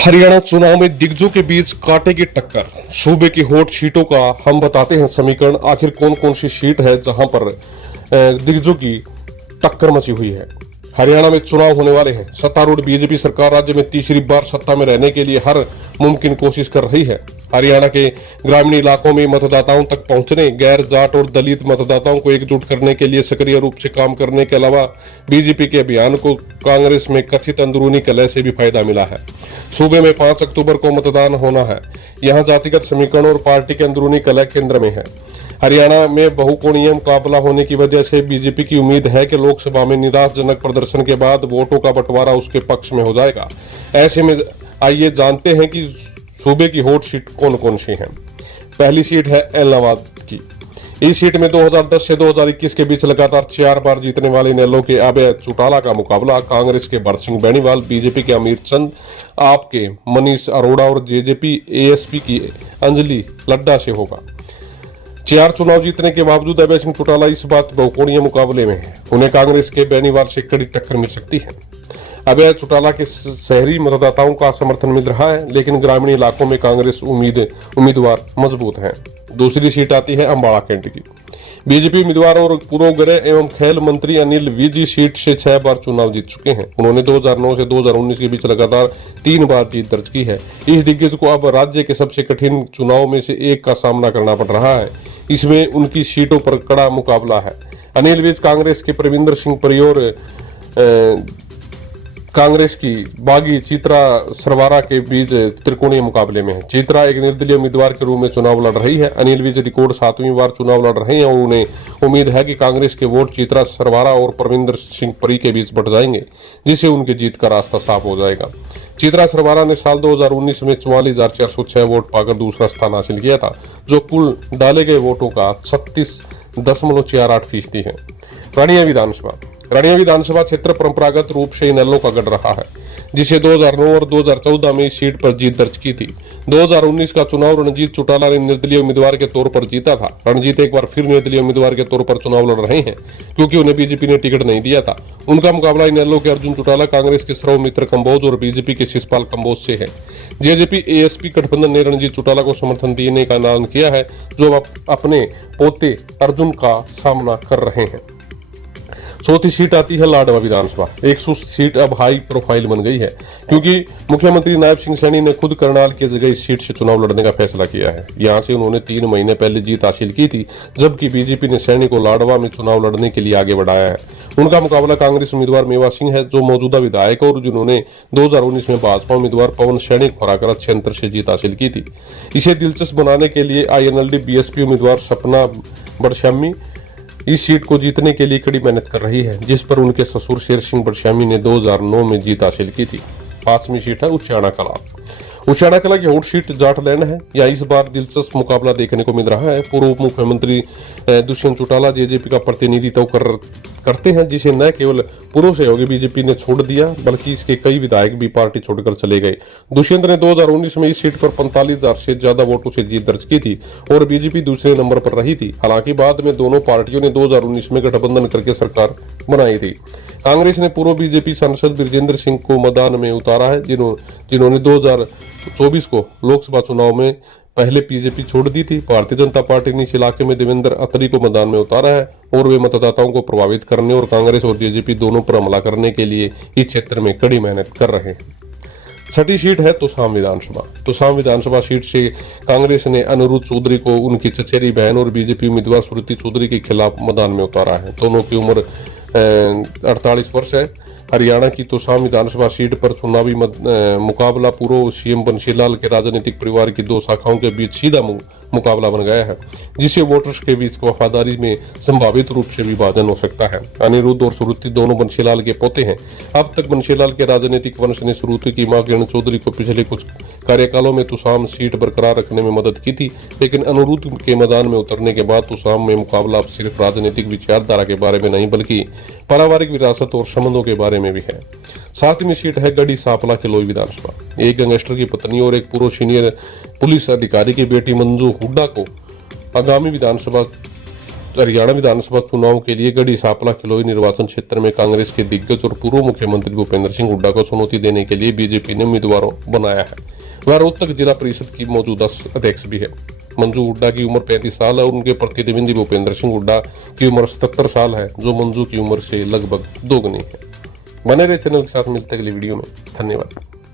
हरियाणा चुनाव में दिग्गजों के बीच कांटे की टक्कर। सूबे की हॉट सीटों का हम बताते हैं समीकरण। आखिर कौन कौन सी सीट है जहां पर दिग्गजों की टक्कर मची हुई है। हरियाणा में चुनाव होने वाले हैं। सत्तारूढ़ बीजेपी सरकार राज्य में तीसरी बार सत्ता में रहने के लिए हर मुमकिन कोशिश कर रही है। हरियाणा के ग्रामीण इलाकों में मतदाताओं तक पहुंचने, गैर जाट और दलित मतदाताओं को एकजुट करने के लिए सक्रिय रूप से काम करने के अलावा बीजेपी के अभियान को कांग्रेस में कथित अंदरूनी कलह से भी फायदा मिला है। सूबे में 5 अक्टूबर को मतदान होना है। यहां जातिगत समीकरण और पार्टी के अंदरूनी कलह केंद्र में है। हरियाणा में बहुकोणीय मुकाबला होने की वजह से बीजेपी की उम्मीद है कि लोकसभा में निराशाजनक प्रदर्शन के बाद वोटों का बंटवारा उसके पक्ष में हो जाएगा। ऐसे में आइए जानते हैं कि सूबे की हॉट सीट कौन कौन सी हैं। पहली सीट है एलनाबाद की। इस सीट में 2010 से 2021 के बीच लगातार 4 बार जीतने वाले इनेलो के अभय चौटाला का मुकाबला कांग्रेस के भरत सिंह बेनीवाल, बीजेपी के अमीर चंद, आप के मनीष अरोड़ा और जेजेपी एएसपी की अंजलि लड्डा से होगा। 4 चुनाव जीतने के बावजूद अभय सिंह चौटाला इस बात बहुकोणीय मुकाबले में है। उन्हें कांग्रेस के बेनीवाल से कड़ी टक्कर मिल सकती है। अभय चौटाला के शहरी मतदाताओं का समर्थन मिल रहा है, लेकिन ग्रामीण इलाकों में कांग्रेस उम्मीदवार मजबूत हैं। दूसरी सीट आती है अंबाला कैंट की। बीजेपी उम्मीदवार और पूर्व गृह एवं खेल मंत्री अनिल विज सीट से 6 बार चुनाव जीत चुके हैं। उन्होंने 2009 से 2019 के बीच लगातार 3 बार जीत दर्ज की है। इस दिग्गज को अब राज्य के सबसे कठिन चुनाव में से एक का सामना करना पड़ रहा है। इसमें उनकी सीटों पर कड़ा मुकाबला है। अनिल विज कांग्रेस के प्रविंदर सिंह परियोर कांग्रेस की बागी चित्रा सरवारा के बीच त्रिकोणीय मुकाबले में है। चित्रा एक निर्दलीय उम्मीदवार के रूप में चुनाव लड़ रही है। अनिल विज रिकॉर्ड 7वीं बार चुनाव लड़ रहे हैं और उन्हें उम्मीद है कि कांग्रेस के वोट चित्रा सरवारा और परविंदर सिंह परी के बीच बट जाएंगे, जिससे उनकी जीत का रास्ता साफ हो जाएगा। चित्रा सरवारा ने साल 2019 में 44,406 वोट पाकर दूसरा स्थान हासिल किया था, जो कुल डाले गए वोटों का 36.48% है। रानिया विधानसभा क्षेत्र परंपरागत रूप से इनेलो का गढ़ रहा है, जिसे 2009 और 2014 में इस सीट पर जीत दर्ज की थी। 2019 का चुनाव रणजीत चौटाला ने निर्दलीय उम्मीदवार के तौर पर जीता था। रणजीत एक बार फिर निर्दलीय उम्मीदवार के तौर पर चुनाव लड़ रहे हैं, क्योंकि उन्हें बीजेपी ने टिकट नहीं दिया था। उनका मुकाबला इनेलो के अर्जुन चौटाला, कांग्रेस के श्रव मित्र कंबोज और बीजेपी के शिषपाल कंबोज से है। जेजेपी एएसपी गठबंधन ने रणजीत चौटाला को समर्थन देने का ऐलान किया है, जो अपने पोते अर्जुन का सामना कर रहे हैं। चौथी सीट आती है लाडवा विधानसभा। एक सीट अब हाई प्रोफाइल बन गई है, क्योंकि मुख्यमंत्री नायब सिंह सैनी ने खुद करनाल की जगह इस सीट से चुनाव लड़ने का फैसला किया है। यहां से उन्होंने 3 महीने पहले जीत हासिल की थी, जबकि बीजेपी ने सैनी को लाडवा में चुनाव लड़ने के लिए आगे बढ़ाया है। उनका मुकाबला कांग्रेस उम्मीदवार मेवा सिंह है, जो मौजूदा विधायक और जिन्होंने 2019 में भाजपा उम्मीदवार पवन सैनी को हराकर अच्छे अंतर से जीत हासिल की थी। इसे दिलचस्प बनाने के लिए आईएनएलडी बीएसपी उम्मीदवार सपना बड़श्यामी इस सीट को जीतने के लिए कड़ी मेहनत कर रही है, जिस पर उनके ससुर शेर सिंह बड़श्यामी ने 2009 में जीत हासिल की थी। 5वीं सीट है उचाना कला की हॉट सीट जाटलैंड है। यहाँ इस बार दिलचस्प मुकाबला देखने को मिल रहा है। पूर्व मुख्यमंत्री दुष्यंत चौटाला जेजेपी का प्रतिनिधित्व करते हैं, जिसे न केवल पूर्व सहयोगी बीजेपी ने छोड़ दिया, बल्कि इसके कई विधायक भी पार्टी छोड़कर चले गए। दुष्यंत ने 2019 में इस सीट पर 45,000 से ज्यादा वोटों से जीत दर्ज की थी और बीजेपी दूसरे नंबर पर रही थी। हालांकि बाद में दोनों पार्टियों ने 2019 में गठबंधन करके सरकार बनाई थी। कांग्रेस ने पूर्व बीजेपी सांसद ब्रजेंद्र सिंह को मैदान में उतारा है, जिन्होंने 2024 को लोकसभा चुनाव में पहले बीजेपी छोड़ दी थी। भारतीय जनता पार्टी ने इस इलाके में देवेंद्र अत्री को मैदान में उतारा है और वे मतदाताओं को प्रभावित करने और कांग्रेस और जेजेपी दोनों पर हमला करने के लिए इस क्षेत्र में कड़ी मेहनत कर रहे हैं। 6ठी सीट है तोशाम विधानसभा सीट से कांग्रेस ने अनिरुद्ध चौधरी को उनकी चचेरी बहन और बीजेपी उम्मीदवार श्रुति चौधरी के खिलाफ मैदान में उतारा है। दोनों की उम्र 48 वर्ष है। हरियाणा की तोशाम विधानसभा सीट पर चुनावी मुकाबला पूर्व सीएम बंशीलाल के राजनीतिक परिवार की 2 शाखाओं के बीच सीधा मुकाबला बन गया है, जिससे वोटर्स के बीच वफादारी में संभावित रूप से विभाजन हो सकता है। अनिरुद्ध और श्रुति दोनों बंशीलाल के पोते हैं। अब तक बंशीलाल के राजनीतिक वंश ने श्रुति की मां किरण चौधरी को पिछले कुछ कार्यकालों में तोशाम सीट बरकरार रखने में मदद की थी, लेकिन अनिरुद्ध के मैदान में उतरने के बाद तोशाम में मुकाबला अब सिर्फ राजनीतिक विचारधारा के बारे में नहीं, बल्कि पारिवारिक विरासत और संबंधों के बारे में भी है। 7वीं सीट है गढ़ी सांपला किलोई विधानसभा। एक गैंगस्टर की पत्नी और एक पूर्व सीनियर पुलिस अधिकारी की बेटी मंजू हुड्डा को आगामी विधानसभा हरियाणा विधानसभा चुनाव के लिए गढ़ी सांपला खिलोई निर्वाचन क्षेत्र में कांग्रेस के दिग्गज और पूर्व मुख्यमंत्री भूपेंद्र सिंह हुड्डा को चुनौती देने के लिए बीजेपी ने उम्मीदवारों बनाया है। वह रोहतक जिला परिषद की मौजूदा अध्यक्ष भी है। मंजू हुड्डा की उम्र 35 साल है और उनके प्रतिद्वंदी भूपेंद्र सिंह हुड्डा की उम्र 77 साल है, जो मंजू की उम्र से लगभग दोगुनी है। बने रहे चैनल के साथ, मिलते अगली वीडियो में। धन्यवाद।